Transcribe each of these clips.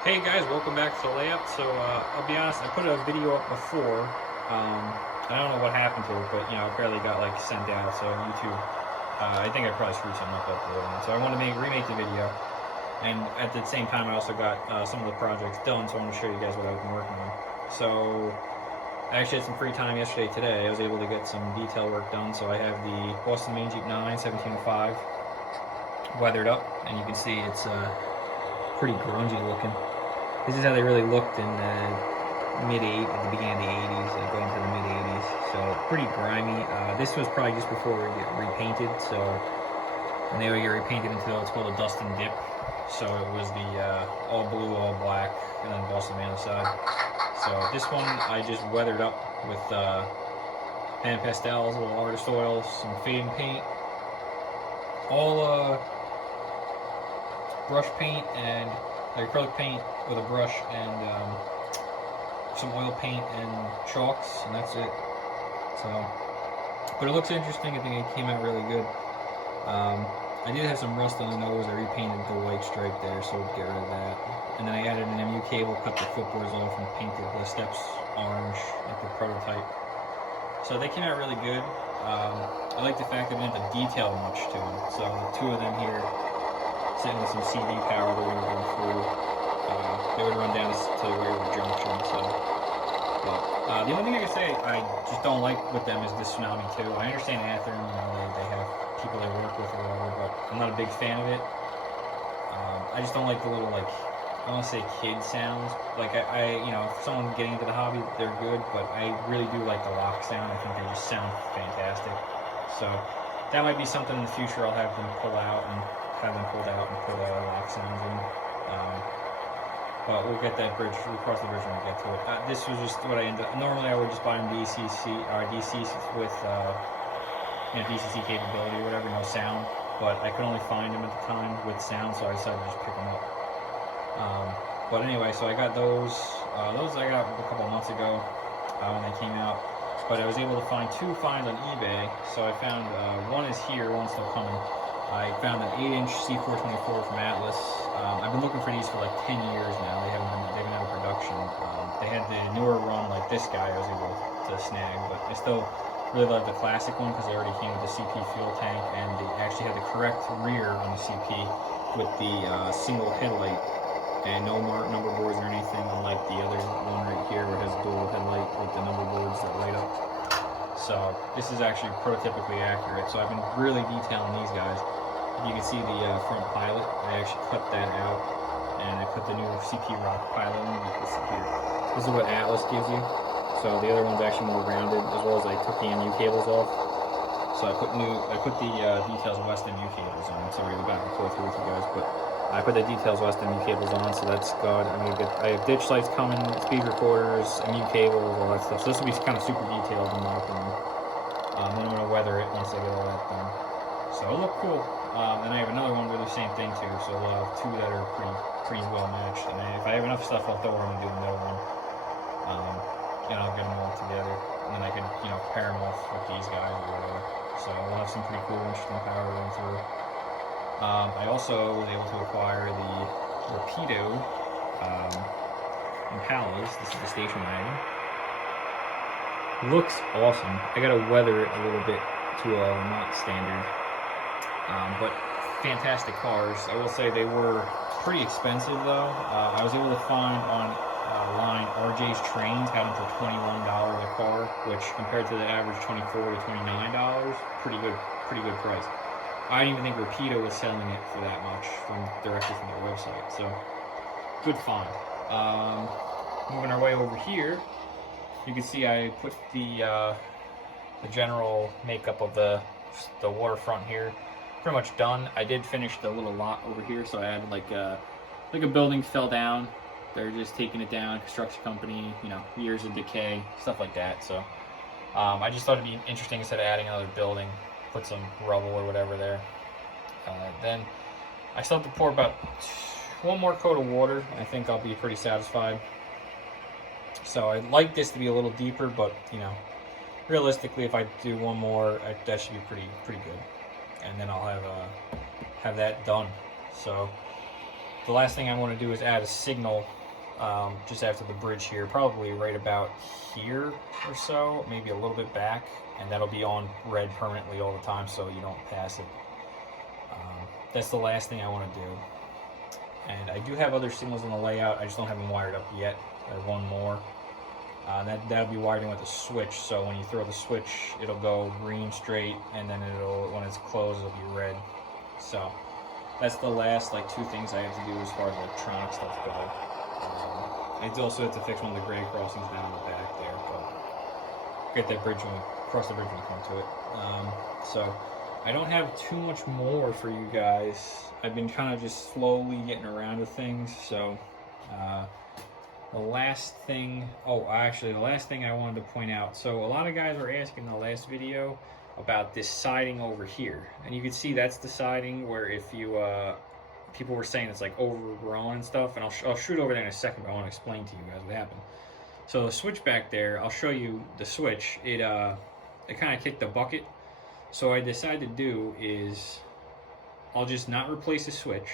Hey guys, welcome back to the layup. I'll be honest, I put a video up before. I don't know what happened to it, but it barely got like sent out. So YouTube, I think I probably screwed something up uploading it. So I wanted to remake the video, and at the same time, I also got some of the projects done. So I want to show you guys what I've been working on. So I actually had some free time yesterday. Today, I was able to get some detail work done. So I have the Boston Main Jeep 9 1705 weathered up, and you can see it's pretty grungy looking. This is how they really looked in the at the beginning of the 80s, going to the mid 80s. So pretty grimy. This was probably just before we get repainted. So and they would get repainted into what's called a dust and dip. So it was the all blue, all black, and then Boston on the other side. So this one I just weathered up with pan pastels, a little artist oils, some fading paint, all brush paint and acrylic paint with a brush and some oil paint and chalks, and that's it. So, but it looks interesting. I think it came out really good. I did have some rust on the nose. I repainted the white stripe there, so get rid of that. And then I added an MU cable, cut the footboards off, and painted the steps orange like the prototype. So they came out really good. I like the fact that I didn't have to detail much to them. So the two of them here, sitting with some CD power that we were going through. They would run down to the railroad junction. So, but the only thing I can say I just don't like with them is the Tsunami 2. I understand Athearn, they have people they work with or whatever, but I'm not a big fan of it. I just don't like the little I don't want to say kid sounds. Like if someone getting into the hobby, they're good, but I really do like the lock sound. I think they just sound fantastic. So that might be something in the future I'll have them pull out and have them pulled out and put lock sounds in. But we'll get that bridge. We'll cross the bridge when we get to it. This was just what I ended up. Normally, I would just buy them DCC or DC with DCC capability or whatever, no sound. But I could only find them at the time with sound, so I decided to just pick them up. But anyway, so I got those. Those I got a couple months ago when they came out. But I was able to find two finds on eBay. So I found one is here, one's still coming. I found an 8-inch C424 from Atlas. I've been looking for these for like 10 years now. They've been out of production. They had the newer run like this guy I was able to snag, but I still really love the classic one because they already came with the CP fuel tank, and they actually had the correct rear on the CP with the single headlight and no number boards or anything, unlike the other one right here where it has dual headlight with the number boards that light up. So this is actually prototypically accurate. So I've been really detailing these guys. You can see the front pilot. I actually cut that out, and I put the new CP Rock pilot in. You can see here. This is what Atlas gives you. So the other one's actually more rounded, as well as I took the MU cables off. So I put the details West MU cables on. Sorry, I'm back and forth here with you guys, but I put the details West MU cables on, so that's good. I have ditch lights coming, speed recorders, MU cables, all that stuff. So this will be kind of super detailed in my opinion. Then I'm gonna weather it once I get all that done. So it'll look cool. And I have another one with the same thing too. So we'll have two that are pretty well matched. And if I have enough stuff left over, I'm gonna do another one. And I'll get them all together, and then I can pair them off with these guys or whatever. So we'll have some pretty cool, interesting power going through. I also was able to acquire the Rapido Impalas. This is the station wagon. Looks awesome. I gotta weather it a little bit to a not standard, but fantastic cars. I will say they were pretty expensive though. I was able to find on line RJ's Trains had them for $21 a car, which compared to the average $24 to $29, pretty good price. I didn't even think Rapido was selling it for that much directly from their website. So good find. Moving our way over here, you can see I put the general makeup of the waterfront here pretty much done. I did finish the little lot over here, so I added like a building fell down. They're just taking it down, construction company, years of decay, stuff like that. So I just thought it'd be interesting instead of adding another building, put some rubble or whatever there. Then I still have to pour about one more coat of water. I think I'll be pretty satisfied. So I'd like this to be a little deeper, but realistically, if I do one more, that should be pretty good. And then I'll have that done. So the last thing I want to do is add a signal just after the bridge here, probably right about here or so, maybe a little bit back, and that'll be on red permanently all the time so you don't pass it. That's the last thing I want to do. And I do have other signals in the layout, I just don't have them wired up yet. I have one more. That'll be wired in with a switch, so when you throw the switch, it'll go green straight, and then when it's closed, it'll be red. So that's the last like 2 things I have to do as far as electronic stuff go. I also have to fix one of the grade crossings down in the back there, but get that bridge when we cross the bridge when we come to it. So I don't have too much more for you guys. I've been kind of just slowly getting around to things. So the last thing I wanted to point out. So a lot of guys were asking in the last video about this siding over here, and you can see that's the siding where if you people were saying it's like overgrown and stuff, and I'll shoot over there in a second, but I want to explain to you guys what happened. So the switch back there, I'll show you the switch. It kind of kicked the bucket. So what I decided to do is I'll just not replace the switch,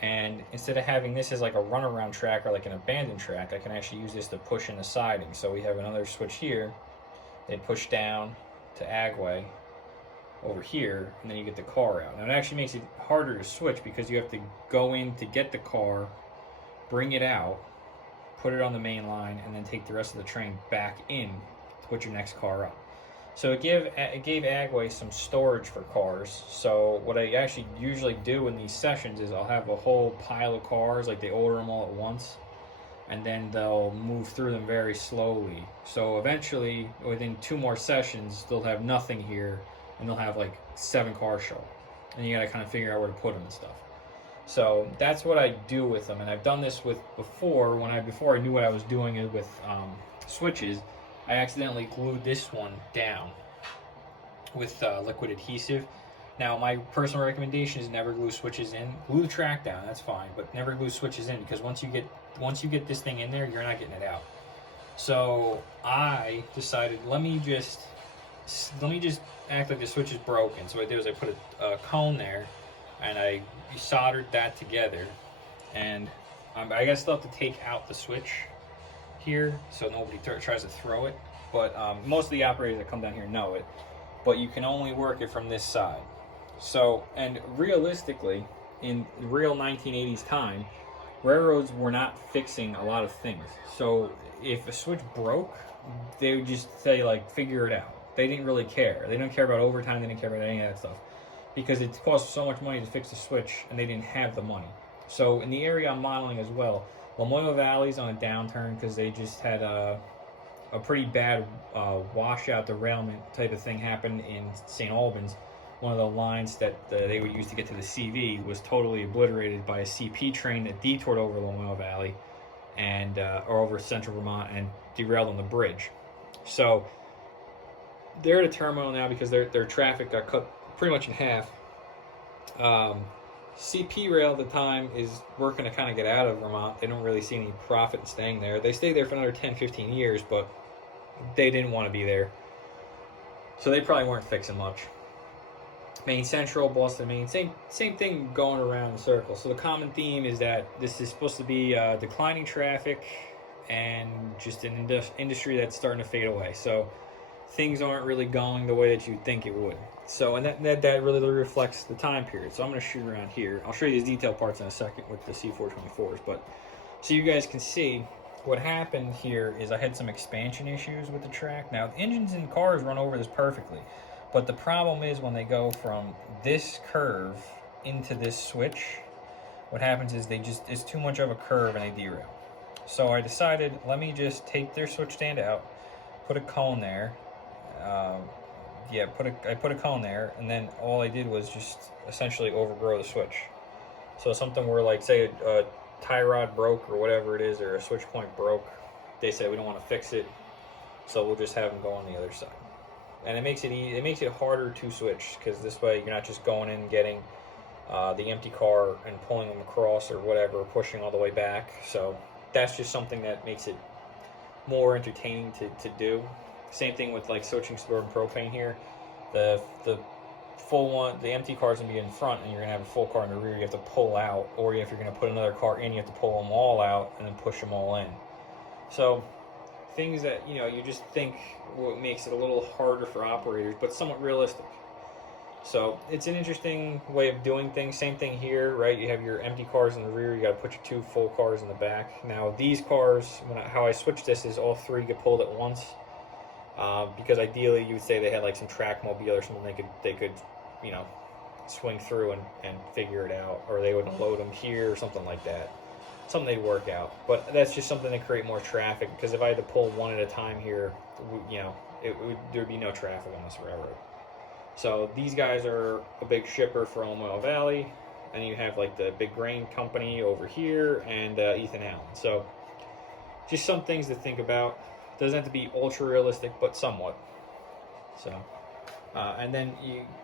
and instead of having this as like a runaround track or like an abandoned track, I can actually use this to push in the siding. So we have another switch here. They push down to Agway over here, and then you get the car out. Now it actually makes it harder to switch because you have to go in to get the car, bring it out, put it on the main line, and then take the rest of the train back in to put your next car up. So it gave Agway some storage for cars. So what I actually usually do in these sessions is I'll have a whole pile of cars, like they order them all at once, and then they'll move through them very slowly. So eventually, within 2 more sessions, they'll have nothing here, and they'll have like 7 cars show up. And you gotta kind of figure out where to put them and stuff. So that's what I do with them, and I've done this with before I knew what I was doing with switches. I accidentally glued this one down with liquid adhesive. Now my personal recommendation is never glue switches in. Glue the track down, that's fine, but never glue switches in, because once you get this thing in there, you're not getting it out. So I decided let me just act like the switch is broken. So what I did was I put a cone there, and I soldered that together, and I guess still have to take out the switch here so nobody tries to throw it, but most of the operators that come down here know it, but you can only work it from this side. So, and realistically, in real 1980s time, railroads were not fixing a lot of things. So if a switch broke, they would just say like, figure it out. They didn't really care. They didn't care about overtime, they didn't care about any of that stuff, because it cost so much money to fix the switch, and they didn't have the money. So in the area I'm modeling as well, Lamoille Valley's on a downturn because they just had a pretty bad washout derailment type of thing happen in St. Albans. One of the lines that they would use to get to the CV was totally obliterated by a CP train that detoured over Lamoille Valley and or over central Vermont and derailed on the bridge. So they're at a turmoil now because their traffic got cut pretty much in half. CP Rail at the time is working to kind of get out of Vermont. They don't really see any profit in staying there. They stayed there for another 10-15 years, but they didn't want to be there. So they probably weren't fixing much. Maine Central, Boston, Maine, same thing going around in circles. So the common theme is that this is supposed to be declining traffic and just an industry that's starting to fade away. So things aren't really going the way that you'd think it would. So, and that really reflects the time period. So I'm going to shoot around here. I'll show you these detail parts in a second with the C424s. But so you guys can see what happened here is I had some expansion issues with the track. Now, the engines in cars run over this perfectly. But the problem is when they go from this curve into this switch, what happens is it's too much of a curve and they derail. So I decided, let me just take their switch stand out, put a cone there. I put a cone there, and then all I did was just essentially overgrow the switch. So something where, like, say a tie rod broke or whatever it is, or a switch point broke, they say we don't want to fix it, so we'll just have them go on the other side. And it makes it harder to switch, because this way you're not just going in and getting the empty car and pulling them across or whatever, pushing all the way back. So that's just something that makes it more entertaining to do. Same thing with like switching suburban propane here. The full one, the empty car is going to be in front, and you're going to have a full car in the rear. You have to pull out, or if you're going to put another car in, you have to pull them all out and then push them all in. So things that, you know, you just think what makes it a little harder for operators, but somewhat realistic. So it's an interesting way of doing things. Same thing here, right? You have your empty cars in the rear. You got to put your 2 full cars in the back. Now these cars, how I switch this is all 3 get pulled at once, because ideally you would say they had like some track mobile or something they could, you know, swing through and figure it out, or they would load them here or something like that. Something they'd work out. But that's just something to create more traffic, because if I had to pull one at a time here, you know, there'd be no traffic on this railroad. So these guys are a big shipper for Elmwood Valley, and you have like the big grain company over here, and Ethan Allen. So just some things to think about. Doesn't have to be ultra realistic, but somewhat. So and then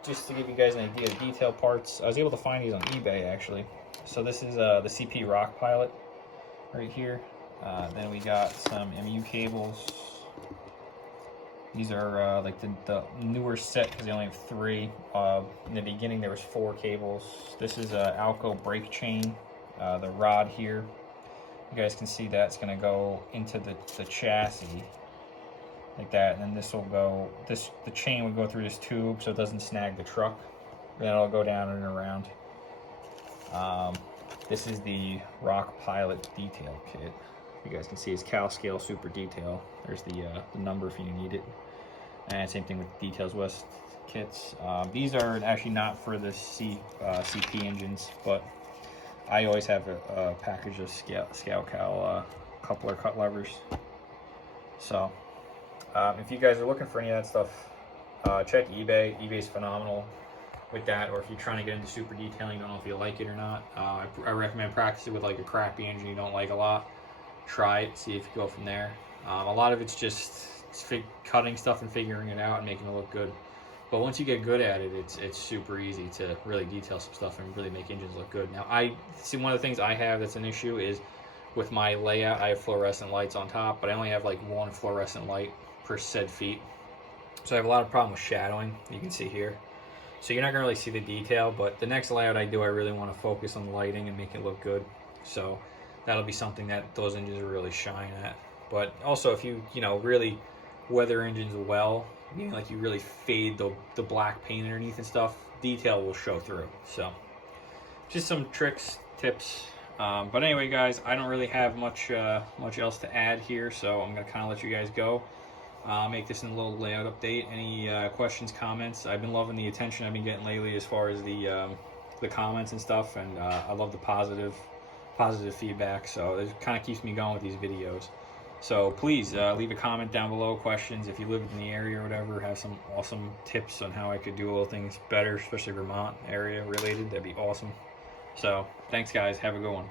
just to give you guys an idea of detail parts, I was able to find these on eBay actually. So this is the CP Rock Pilot right here. Then we got some MU cables. These are like the newer set, because they only have 3. In the beginning there was 4 cables. This is a Alco brake chain. The rod here, you guys can see that's going to go into the chassis like that, and then this will go, the chain will go through this tube so it doesn't snag the truck. Then it'll go down and around. This is the Rock Pilot detail kit. You guys can see it's Cal Scale Super Detail. There's the number if you need it. And same thing with Details West kits. These are actually not for the CP engines, but I always have a package of Scale Cal coupler cut levers. So if you guys are looking for any of that stuff, check eBay. eBay's phenomenal with that. Or if you're trying to get into super detailing, don't know if you like it or not, I recommend practicing with like a crappy engine you don't like a lot. Try it, see if you go from there. A lot of it's just cutting stuff and figuring it out and making it look good. But once you get good at it, it's super easy to really detail some stuff and really make engines look good. Now, I see one of the things I have that's an issue is with my layout, I have fluorescent lights on top, but I only have like 1 fluorescent light per said feet. So I have a lot of problem with shadowing, you can see here. So you're not gonna really see the detail, but the next layout I do, I really want to focus on the lighting and make it look good. So that'll be something that those engines will really shine at. But also if you really weather engines well, meaning like you really fade the black paint underneath and stuff, detail will show through. So just some tricks, tips. But anyway guys, I don't really have much else to add here, so I'm gonna kind of let you guys go. Make this in a little layout update. Any questions, comments? I've been loving the attention I've been getting lately as far as the comments and stuff, and I love the positive feedback, so it kind of keeps me going with these videos. So please leave a comment down below, questions. If you live in the area or whatever, have some awesome tips on how I could do all things better, especially Vermont area related, that'd be awesome. So thanks guys, have a good one.